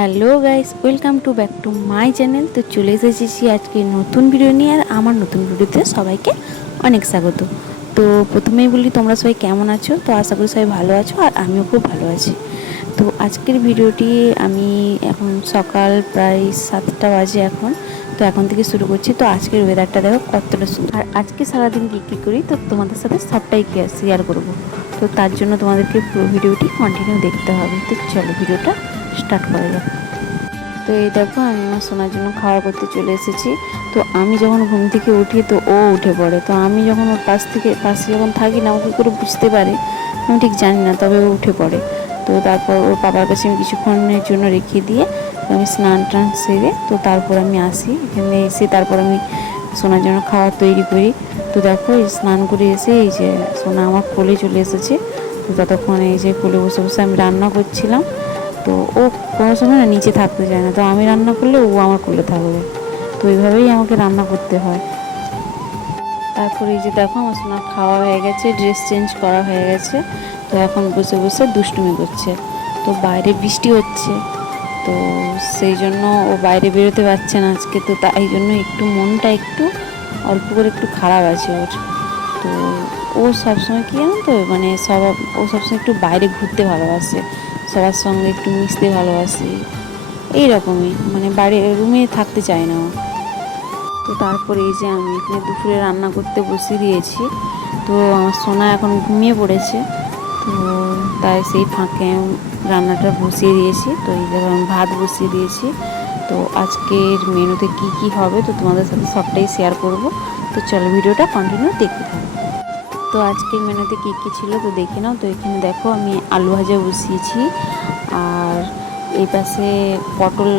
Hello guys, welcome to back to my channel. তো চলে এসেছি আজকে নতুন ভিডিও নিয়ে। আর আমার নতুন ভিডিওতে সবাইকে অনেক স্বাগত। তো প্রথমেই বলি, তোমরা সবাই কেমন আছো? তো আশা করি সবাই ভালো আছো, আর আমিও খুব ভালো আছি। তো আজকের ভিডিওটি আমি এখন সকাল প্রায় 7টা বাজে এখন। তো এখন থেকে শুরু করছি। তো আজকের ওয়েদারটা দেখো কতটা সুন্দর, আর আজকে সারাদিন কী করি তো তোমাদের সাথে সবটাই শেয়ার করবো। তো তার জন্য তোমাদেরকে পুরো ভিডিওটি কন্টিনিউ দেখতে হবে। তো চলো ভিডিওটা স্টার্ট করা যাক। তো এই দেখো, আমি আমার সোনার জন্য খাওয়া করতে চলে এসেছি। তো আমি যখন ঘুম থেকে উঠি তো ও উঠে পড়ে। তো আমি যখন ওর পাশে যখন থাকি না, ও কী করে বুঝতে পারে আমি ঠিক জানি না, তবে ও উঠে পড়ে। তো তারপর ওর বাবার কাছে আমি কিছুক্ষণের জন্য রেখে দিয়ে আমি স্নান টান সেরে তো তারপর আমি আসি এখানে। এসে তারপর আমি সোনার জন্য খাবার তৈরি করি। তো দেখো, এই স্নান করে এসে এই যে সোনা আমার কোলে চলে এসেছে। তো ততক্ষণে এই যে কোলে বসে বসে আমি রান্না করছিলাম। তো ও কোনো সময় না নিচে থাকতে চায় না, তো আমি রান্না করলে ও আমার কোলে থাকবে। তো এইভাবেই আমাকে রান্না করতে হয়। তারপরে এই যে দেখো, আমার সোনা খাওয়া হয়ে গেছে, ড্রেস চেঞ্জ করা হয়ে গেছে। তো এখন বসে বসে দুষ্টুমি করছে। তো বাইরে বৃষ্টি হচ্ছে, তো সেই জন্য ও বাইরে বেরোতে পারছে না আজকে। তো তাই জন্য একটু মনটা একটু অল্প করে একটু খারাপ আছে ওর। তো ও সবসময় কী জানো তো, মানে ও সবসময় একটু বাইরে ঘুরতে ভালোবাসে, সবার সঙ্গে একটু মিশতে ভালোবাসে, এইরকমই, মানে বাড়ি রুমে থাকতে চায় না ও। তো তারপরে এই যে আমি এখানে দুপুরে রান্না করতে বসিয়ে দিয়েছি। তো আমার সোনা এখন ঘুমিয়ে পড়েছে। তো তাই সেই ফাঁকে রান্নাটা বসিয়ে দিয়েছি। তো এই দেখো, আমি ভাত বসিয়ে দিয়েছি। তো আজকের মেনুতে কি হবে তো তোমাদের সাথে সবটাই শেয়ার করব। তো চলো ভিডিওটা কন্টিনিউ দেখতে থাকো। তো আজকের মেনুতে কী ছিল তো দেখে নাও। তো এখানে দেখো, আমি আলু ভাজা বসিয়েছি, আর এই পাশে পটল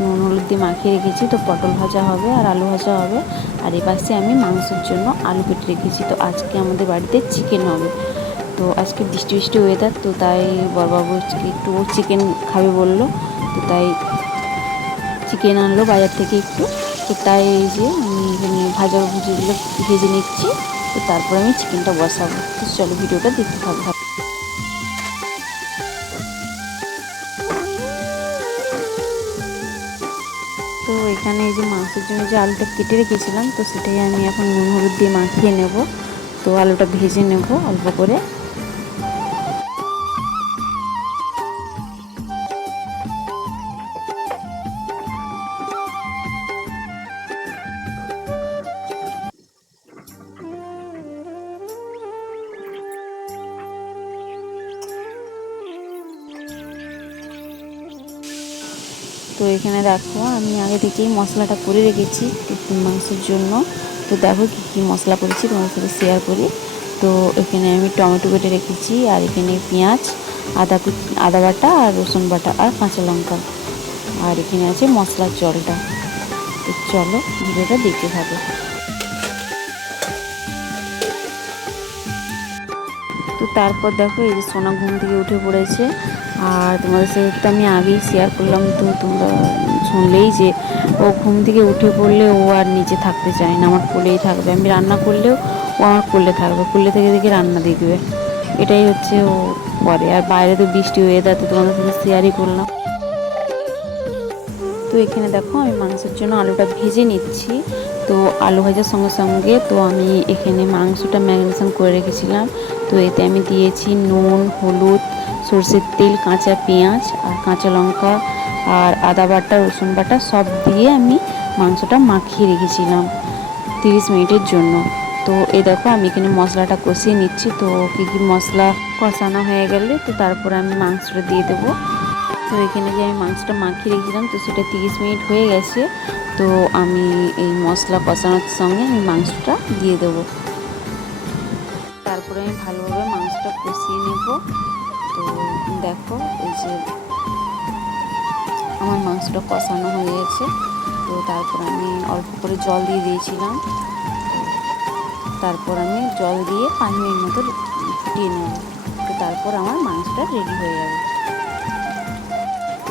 নুন হলুদ দিয়ে মাখিয়ে রেখেছি। তো পটল ভাজা হবে আর আলু ভাজা হবে। আর এই পাশে আমি মাংসের জন্য আলু কেটে রেখেছি। তো আজকে আমাদের বাড়িতে চিকেন হবে। তো আজকে বৃষ্টি বৃষ্টি ওয়েদার, তো তাই বড়বাবু একটু চিকেন খাবে বললো। তো তাই চিকেন আনলো বাজার থেকে একটু। তো তাই এই যে আমি এখানে ভুজিগুলো ভেজে নিচ্ছি। তো তারপর আমি চিকেনটা বসাবো। তো চলো ভিডিওটা দেখতে থাকবো। তো এখানে এই যে মাংসের জন্য যে আলুটা কেটে রেখেছিলাম, তো সেটাই আমি এখন নুন হলুদ দিয়ে মাখিয়ে নেব। তো আলুটা ভেজে নেব অল্প করে। তো এখানে দেখো, আমি আগে থেকেই মশলাটা করে রেখেছি মাংসের জন্য। তো দেখো কী মশলা করেছি তোমার সাথে শেয়ার করি। তো এখানে আমি টমেটো কেটে রেখেছি, আর এখানে পেঁয়াজ, আদা বাটা, আর রসুন বাটা, আর কাঁচা লঙ্কা, আর এখানে আছে মশলার জলটা। তো চলো ভিডিওটা দেখতে থাকো। তো তারপর দেখো, এই যে সোনা ঘুম থেকে উঠে পড়েছে। আর তোমাদের সাথে তো আমি আগেই শেয়ার করলাম, তো তোমরা শুনলেই যে ও ঘুম থেকে উঠে পড়লে ও আর নিচে থাকতে চায় না, আমার কোলেই থাকবে। আমি রান্না করলেও ও আমার কোলে থাকবে, কোলে থেকে দেখে রান্না দেখবে, এটাই হচ্ছে ও করে। আর বাইরে তো বৃষ্টি ওয়েদার, তো তোমাদের সাথে শেয়ারই করলাম। তো এখানে দেখো, আমি মাংসের জন্য আলুটা ভেজে নিচ্ছি। তো আলু ভাজার সঙ্গে সঙ্গে তো আমি এখানে মাংসটা ম্যারিনেশন করে রেখেছিলাম। তো এতে আমি দিয়েছি নুন, হলুদ, সরষের তেল, কাঁচা পেঁয়াজ, আর কাঁচা লঙ্কা, আর আদা বাটা, রসুন বাটা সব দিয়ে আমি মাংসটা মাখিয়ে রেখেছিলাম 30 মিনিটের জন্য। তো এই দেখো, আমি এখানে মশলাটা কষিয়ে নিচ্ছি। তো কী মশলা কষানো হয়ে গেলে তো তারপরে আমি মাংসটা দিয়ে দেবো। তো এখানে যে আমি মাংসটা মাখিয়ে রেখেছিলাম, তো সেটা 30 মিনিট হয়ে গেছে। তো আমি এই মশলা কষানোর সঙ্গে আমি মাংসটা দিয়ে দেবো। তারপরে আমি ভালোভাবে মাংসটা কষিয়ে নেব। তো দেখো, এই যে আমার মাংসটা কষানো হয়ে গেছে। তো তারপর আমি অল্প করে জল দিয়ে দিয়েছিলাম। তারপর আমি জল দিয়ে 5 মিনিট মতো ফুটিয়ে নেব। তো তারপর আমার মাংসটা রেডি হয়ে যাবে।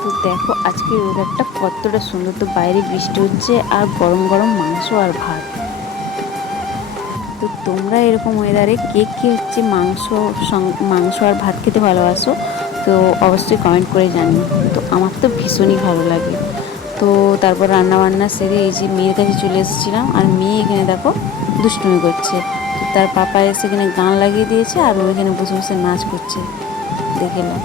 তো দেখো আজকের ওয়েদারটা কতটা সুন্দর। তো বাইরে বৃষ্টি হচ্ছে, আর গরম গরম মাংস আর ভাত। তো তোমরা এরকম ওয়েদারে কে হচ্ছে মাংস আর ভাত খেতে ভালোবাসো, তো তো অবশ্যই কমেন্ট করে জানিও। তো আমার তো ভীষণই ভালো লাগে। তো তারপর রান্নাবান্না সেরে এই যে মেয়ের কাছে চলে এসেছিলাম, আর মেয়ে এখানে দেখো দুষ্টুমি করছে। তো তার পাপা এসে এখানে গান লাগিয়ে দিয়েছে আর ও এখানে বসে বসে নাচ করছে, দেখে নাও।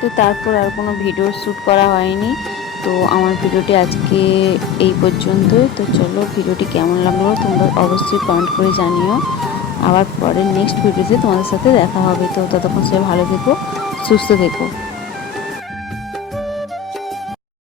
তো তারপর আর কোনো ভিডিও শ্যুট করা হয়নি। তো আমার ভিডিওটি আজকে এই পর্যন্তই। তো চলো, ভিডিওটি কেমন লাগলো তোমরা অবশ্যই কমেন্ট করে জানিও। আবার পরের নেক্সট ভিডিওতে তোমাদের সাথে দেখা হবে। তো ততক্ষণ সবাই ভালো থেকো, সুস্থ থেকো।